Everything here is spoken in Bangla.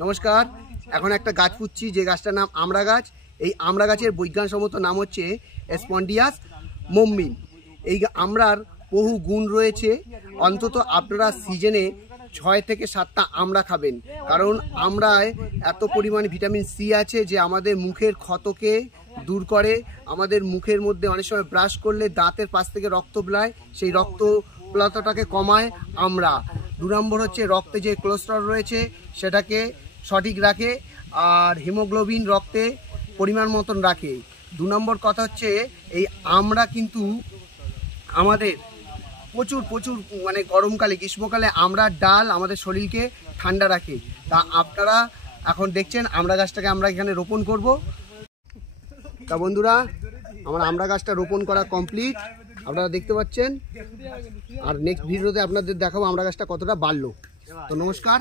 নমস্কার। এখন একটা গাছ পুঁতছি, যে গাছটার নাম আমড়া গাছ। এই আমড়া গাছের বৈজ্ঞানিকসম্মত নাম হচ্ছে স্পন্ডিয়াস মম্মিন। এই আমড়ার বহু গুণ রয়েছে। অন্তত আপনারা সিজনে 6 থেকে 7টা আমড়া খাবেন, কারণ আমড়ায় এত পরিমাণ ভিটামিন সি আছে যে আমাদের মুখের ক্ষতকে দূর করে। আমাদের মুখের মধ্যে অনেক সময় ব্রাশ করলে দাঁতের পাশ থেকে রক্ত বেরোয়, সেই রক্ত প্লাতটাকে কমায় আমড়া। 2 নম্বর হচ্ছে রক্তে যে কোলেস্টেরল রয়েছে সেটাকে সঠিক রাখে, আর হিমোগ্লোবিন রক্তে পরিমাণ মতন রাখে। 2 নম্বর কথা হচ্ছে এই আমড়া কিন্তু আমাদের প্রচুর মানে গরমকালে গ্রীষ্মকালে আমড়ার ডাল আমাদের শরীরকে ঠান্ডা রাখে। তা আপনারা এখন দেখছেন আমড়া গাছটাকে আমরা এখানে রোপণ করব। তা বন্ধুরা, আমার আমড়া গাছটা রোপণ করা কমপ্লিট, আপনারা দেখতে পাচ্ছেন। আর নেক্সট ভিডিওতে আপনাদের দেখাবো আমড়া গাছটা কতটা বাড়লো। তো নমস্কার।